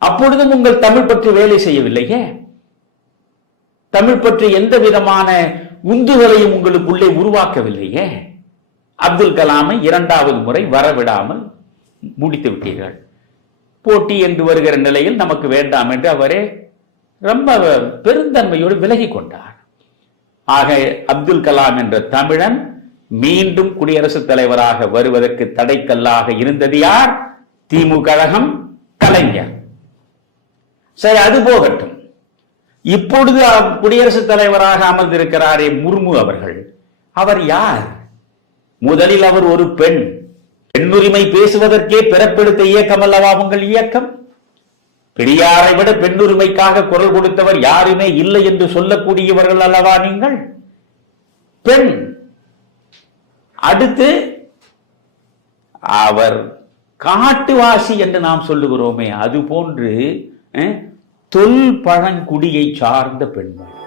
அப்பொழுதும் உங்கள் தமிழ் பற்றி வேலை செய்யவில்லையே? தமிழ் பற்றி எந்த விதமான உந்துதலையும் உங்களுக்குள்ளே உருவாக்கவில்லையே? அப்துல் கலாமை இரண்டாவது முறை வரவிடாமல் முடித்து விட்டீர்கள். போட்டி என்று வருகிற நிலையில் நமக்கு வேண்டாம் என்று அவரே ரொம்ப பெருந்தன்மையோடு விலகி கொண்டார். ஆக அப்துல் கலாம் என்ற தமிழன் மீண்டும் குடியரசுத் தலைவராக வருவதற்கு தடைக்கல்லாக இருந்தது யார்? திமுக கழகம் கலைஞர். சரி அது போகட்டும். இப்பொழுது குடியரசுத் தலைவராக அமர்ந்திருக்கிறாரே முர்மு அவர்கள். அவர் யார்? முதலில் அவர் ஒரு பெண். பெண்ணுரிமை பேசுவதற்கே பிறப்பெடுத்த இயக்கம் அல்லவா உங்கள் இயக்கம்? பெரியாரை விட பெண்ணுரிமைக்காக குரல் கொடுத்தவர் யாருமே இல்லை என்று சொல்லக்கூடியவர்கள் அல்லவா நீங்கள்? பெண். அடுத்து அவர் காட்டுவாசி என்று நாம் சொல்லுகிறோமே அது போன்று தொல் பழங்குடியை சார்ந்த பெண்மணி.